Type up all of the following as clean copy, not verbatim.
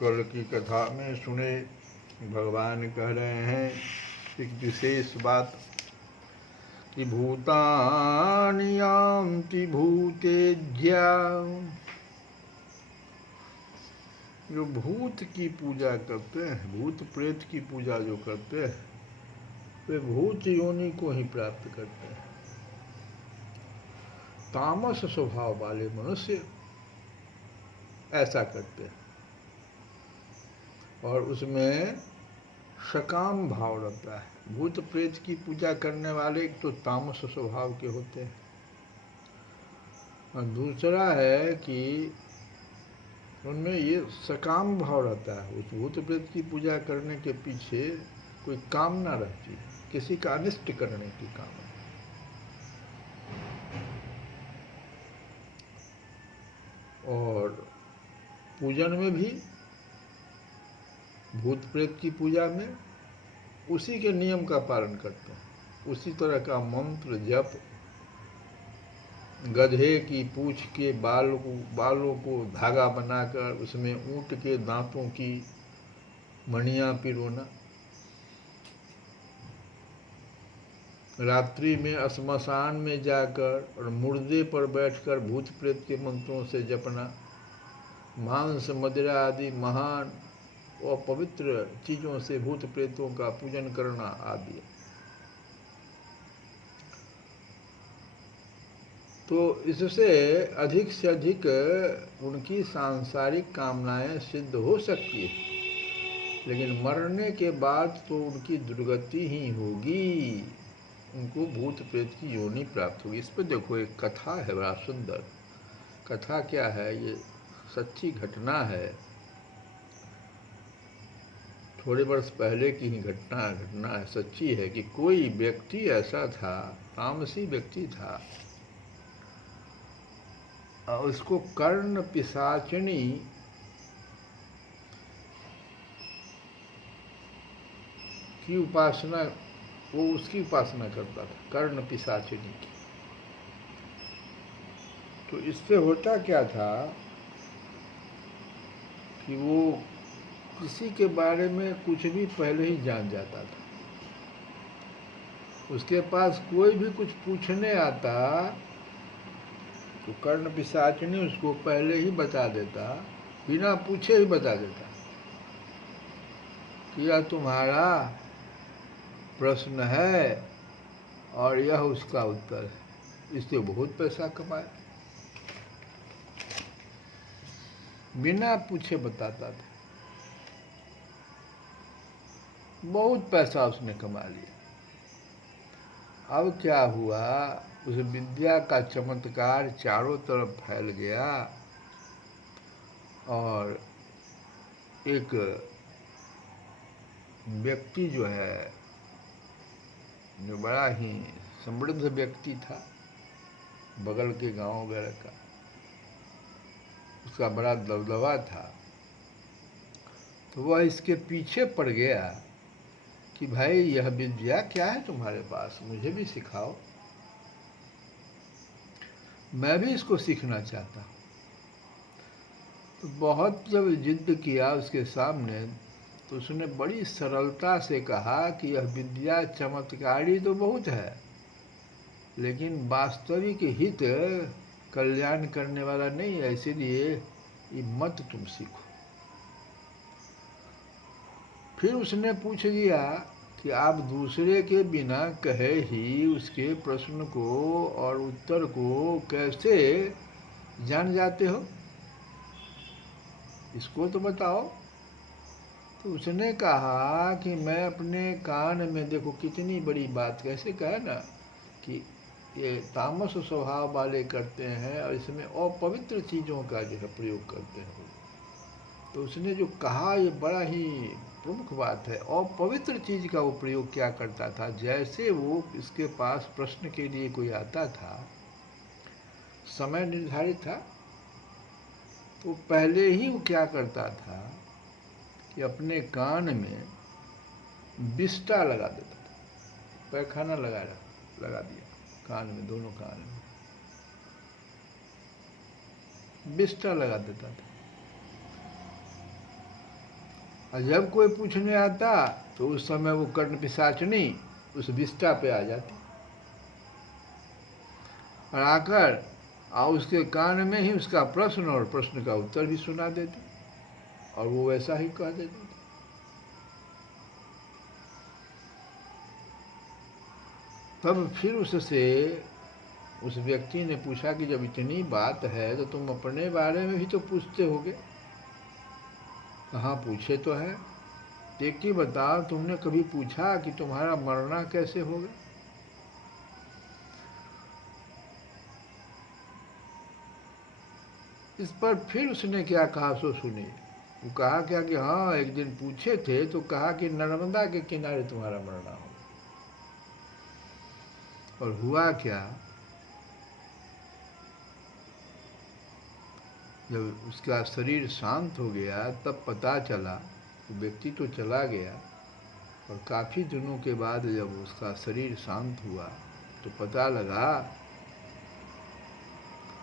कल की कथा में सुने भगवान कह रहे हैं एक विशेष बात कि भूतानि यान्ति भूतेज्या, जो भूत की पूजा करते हैं, भूत प्रेत की पूजा जो करते हैं, वे भूत योनि को ही प्राप्त करते हैं। तामस स्वभाव वाले मनुष्य ऐसा करते हैं और उसमें सकाम भाव रहता है। भूत प्रेत की पूजा करने वाले एक तो तामस स्वभाव के होते हैं और दूसरा है कि उनमें ये सकाम भाव रहता है। उस भूत प्रेत की पूजा करने के पीछे कोई कामना रहती है, किसी का अनिष्ट करने की कामना। और पूजन में भी भूत प्रेत की पूजा में उसी के नियम का पालन करते हैं। उसी तरह का मंत्र जप, गधे की पूंछ के बालों को धागा बनाकर उसमें ऊंट के दांतों की मणियां पिरोना, रात्रि में श्मशान में जाकर और मुर्दे पर बैठकर भूत प्रेत के मंत्रों से जपना, मांस मदिरा आदि महान और पवित्र चीजों से भूत प्रेतों का पूजन करना आदि। तो इससे अधिक से अधिक उनकी सांसारिक कामनाएं सिद्ध हो सकती है, लेकिन मरने के बाद तो उनकी दुर्गति ही होगी, उनको भूत प्रेत की योनि प्राप्त होगी। इस पर देखो एक कथा है, बड़ा सुंदर कथा। क्या है ये? सच्ची घटना है, थोड़े वर्ष पहले की ही घटना है, सच्ची है कि कोई व्यक्ति ऐसा था, तामसी व्यक्ति था, और उसको कर्ण पिशाचिनी की उपासना वो उसकी उपासना करता था, कर्ण पिशाचिनी की। तो इससे होता क्या था कि वो किसी के बारे में कुछ भी पहले ही जान जाता था। उसके पास कोई भी कुछ पूछने आता तो कर्ण पिशाचिनी उसको पहले ही बता देता, बिना पूछे ही बता देता कि यह तुम्हारा प्रश्न है और यह उसका उत्तर है। इससे बहुत पैसा कमाया, बिना पूछे बताता था। बहुत पैसा उसने कमा लिया। अब क्या हुआ, उस विद्या का चमत्कार चारों तरफ फैल गया और एक व्यक्ति जो है, जो बड़ा ही समृद्ध व्यक्ति था, बगल के गांव वगैरह का, उसका बड़ा दबदबा था, तो वह इसके पीछे पड़ गया कि भाई यह विद्या क्या है तुम्हारे पास, मुझे भी सिखाओ, मैं भी इसको सीखना चाहता हूँ। तो बहुत जब जिद किया उसके सामने, तो उसने बड़ी सरलता से कहा कि यह विद्या चमत्कारी तो बहुत है, लेकिन वास्तविक हित कल्याण करने वाला नहीं है, इसीलिए ये मत तुम सीखो। फिर उसने पूछ लिया कि आप दूसरे के बिना कहे ही उसके प्रश्न को और उत्तर को कैसे जान जाते हो, इसको तो बताओ। तो उसने कहा कि मैं अपने कान में, देखो कितनी बड़ी बात, कैसे कहा ना कि ये तामस स्वभाव वाले करते हैं और इसमें अपवित्र चीज़ों का जो है प्रयोग करते हैं। तो उसने जो कहा ये बड़ा ही प्रमुख बात है। अपवित्र चीज़ का वो प्रयोग क्या करता था, जैसे वो इसके पास प्रश्न के लिए कोई आता था, समय निर्धारित था, तो पहले ही वो क्या करता था कि अपने कान में बिस्टा लगा देता था, पैखाना लगा दिया कान में, दोनों कान में बिस्टा लगा देता था। और जब कोई पूछने आता तो उस समय वो कर्ण पिशाचिनी उस बिस्टा पे आ जाती और आकर उसके कान में ही उसका प्रश्न और प्रश्न का उत्तर भी सुना देती और वो वैसा ही कह देती। तब फिर उससे उस व्यक्ति ने पूछा कि जब इतनी बात है तो तुम अपने बारे में भी तो पूछते होगे। कहाँ पूछे तो है, एक ही बताओ, तुमने कभी पूछा कि तुम्हारा मरना कैसे होगा? इस पर फिर उसने क्या कहा सो सुनिए। वो कहा क्या कि हाँ, एक दिन पूछे थे तो कहा कि नर्मदा के किनारे तुम्हारा मरना होगा। और हुआ क्या, जब उसका शरीर शांत हो गया तब पता चला, वो व्यक्ति तो चला गया और काफ़ी दिनों के बाद जब उसका शरीर शांत हुआ तो पता लगा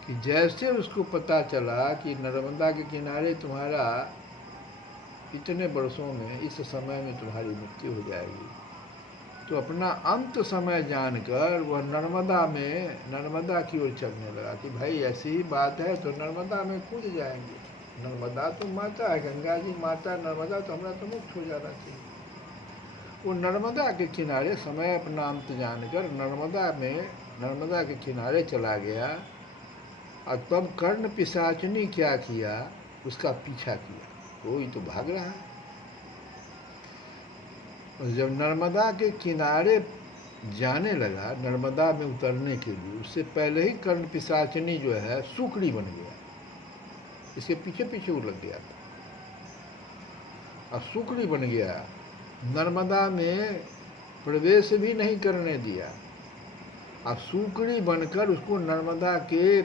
कि जैसे उसको पता चला कि नर्मदा के किनारे तुम्हारा इतने वर्षों में, इस समय में तुम्हारी मृत्यु हो जाएगी, तो अपना अंत समय जानकर वह नर्मदा की ओर चलने लगा कि भाई ऐसी ही बात है तो नर्मदा में कूद जाएंगे, नर्मदा तो माता है, गंगा जी माता, नर्मदा तो हमारा तो मुक्त हो जाना चाहिए। वो नर्मदा के किनारे समय अपना अंत जानकर नर्मदा के किनारे चला गया और तब कर्ण पिशाचिनी क्या किया, उसका पीछा किया, कोई तो भाग रहा है। और जब नर्मदा के किनारे जाने लगा, नर्मदा में उतरने के लिए, उससे पहले ही कर्ण पिशाचिनी जो है सुकड़ी बन गया, इसके पीछे पीछे वो लग गया था और सुकड़ी बन गया, नर्मदा में प्रवेश भी नहीं करने दिया। और सुकड़ी बनकर उसको नर्मदा के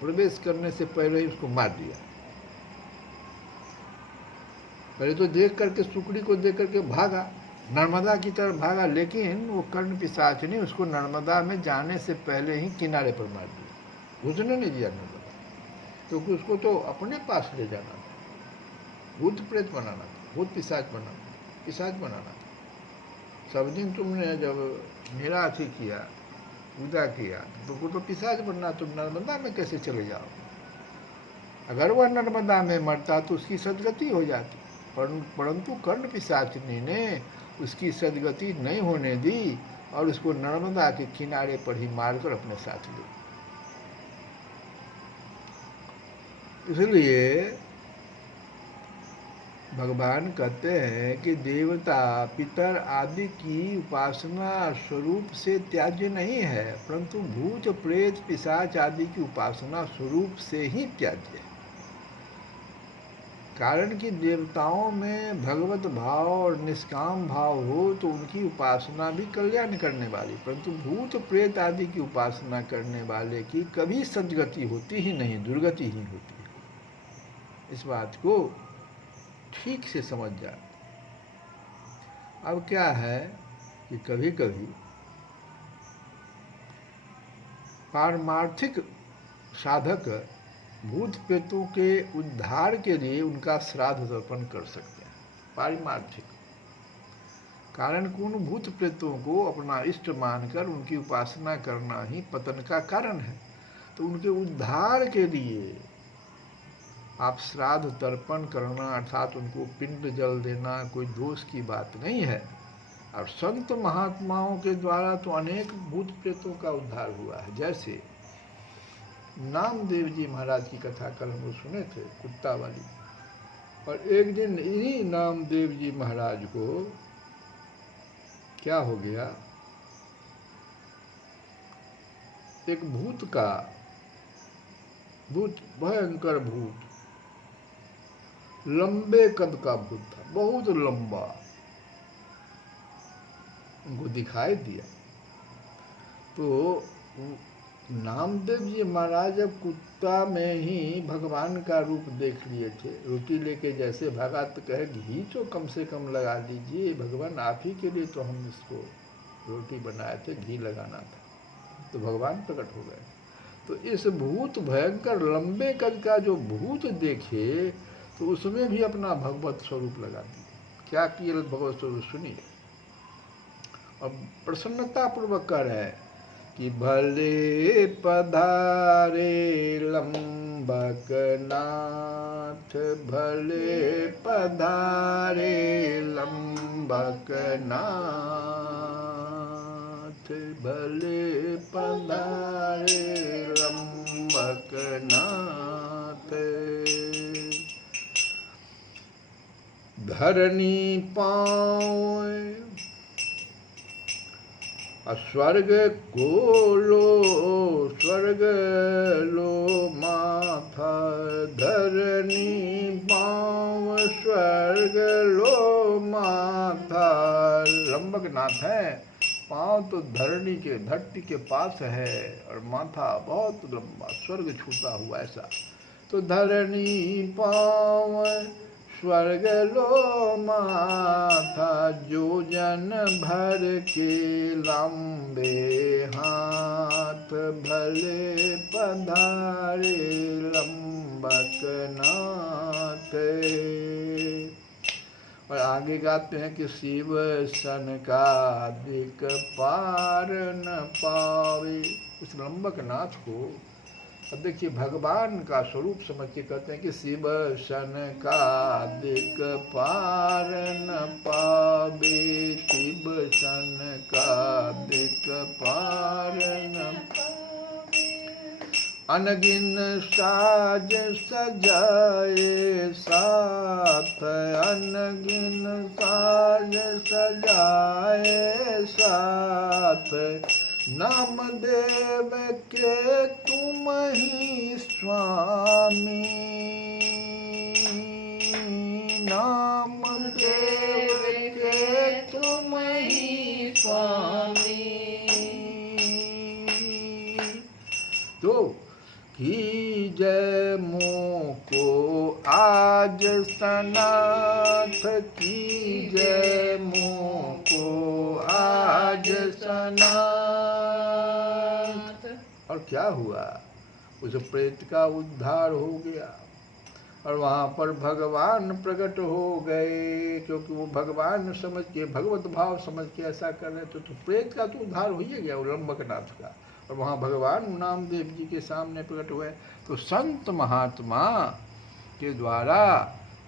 प्रवेश करने से पहले ही उसको मार दिया। पहले तो देख करके, सुकड़ी को देख करके भागा, नर्मदा की तरफ भागा, लेकिन वो कर्ण पिशाच ने उसको नर्मदा में जाने से पहले ही किनारे पर मार दिया। घुसने नहीं दिया नर्मदा, क्योंकि उसको तो अपने पास ले जाना था, भूत प्रेत बनाना था, भूत पिशाच बनाना था। सब दिन तुमने जब मेरा अथी किया, पूजा किया, तो वो तो पिशाच बनना, तुम नर्मदा में कैसे चले जाओ? अगर वह नर्मदा में मरता तो उसकी सदगति हो जाती, परंतु कर्ण पिशाचिनी ने उसकी सदगति नहीं होने दी और उसको नर्मदा के किनारे पर ही मारकर अपने साथ ले। इसलिए भगवान कहते हैं कि देवता पितर आदि की उपासना स्वरूप से त्याज्य नहीं है, परंतु भूत प्रेत पिशाच आदि की उपासना स्वरूप से ही त्याज्य है। कारण कि देवताओं में भगवत भाव और निष्काम भाव हो तो उनकी उपासना भी कल्याण करने वाली, परंतु भूत प्रेत आदि की उपासना करने वाले की कभी सद्गति होती ही नहीं, दुर्गति ही होती है। इस बात को ठीक से समझ जा। अब क्या है कि कभी कभी पारमार्थिक साधक भूत प्रेतों के उद्धार के लिए उनका श्राद्ध तर्पण कर सकते हैं। पारमार्थिक कारण कौन? भूत प्रेतों को अपना इष्ट मानकर उनकी उपासना करना ही पतन का कारण है। तो उनके उद्धार के लिए आप श्राद्ध तर्पण करना अर्थात उनको पिंड जल देना कोई दोष की बात नहीं है। और संत महात्माओं के द्वारा तो अनेक भूत प्रेतों का उद्धार हुआ है। जैसे नामदेव जी महाराज की कथा कल हम लोग सुने थे, कुत्ता वाली। और एक दिन इन्हीं नामदेव जी महाराज को क्या हो गया, एक भूत भयंकर भूत, लंबे कद का भूत था, बहुत लंबा, उनको दिखाई दिया। तो नामदेव जी महाराज अब कुत्ता में ही भगवान का रूप देख लिए थे। रोटी लेके जैसे भागा तो कहे घी तो कम से कम लगा दीजिए भगवान, आप ही के लिए तो हम इसको रोटी बनाए थे, घी लगाना था। तो भगवान प्रकट हो गए। तो इस भूत भयंकर लंबे कद का जो भूत देखे तो उसमें भी अपना भगवत स्वरूप लगा दिया। क्या किए भगवत स्वरूप सुनिए। और प्रसन्नता पूर्वक कह रहे हैं कि भले पधारे लंबक नाथ, भले पधारे लंबक नाथ, भले पधारे लंबक नाथ। धरनी पाँव स्वर्ग को लो, स्वर्ग लो माथा, धरनी पाँव स्वर्ग लो माथा। लंबक नाथ है, पाँव तो धरती के पास है और माथा बहुत लंबा, स्वर्ग छूता हुआ ऐसा। तो धरनी पाँव स्वर्ग लो माथा, जो जन भर के लंबे हाथ, भले पधारे लंबक नाथ। और आगे गाते हैं कि शिव सन का दिक पार न पावे। उस लंबक नाथ को अब देखिए भगवान का स्वरूप समझ के कहते हैं कि शिव सन का दिक पार न पावे, शिव सन का दिक पार न पावे। अनगिन साज सजाए साथ, अनगिन साज सजाए साथ, नामदेव के तुम ही स्वामी, नामदेव के तुम ही स्वामी। तो की जय मोह को आज सनाथ, की जय मोह नाथ। और क्या हुआ, उस प्रेत का उद्धार हो गया और वहाँ पर भगवान प्रकट हो गए, क्योंकि वो भगवान समझ के, भगवत भाव समझ के ऐसा कर रहे थे। तो प्रेत का तो उद्धार हो ही गया, लंबकनाथ का, और वहाँ भगवान नामदेव जी के सामने प्रकट हुए। तो संत महात्मा के द्वारा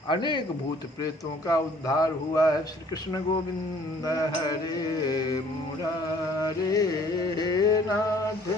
अनेक भूत प्रेतों का उद्धार हुआ है। श्री कृष्ण गोविंद हरे मुरारे नाथ।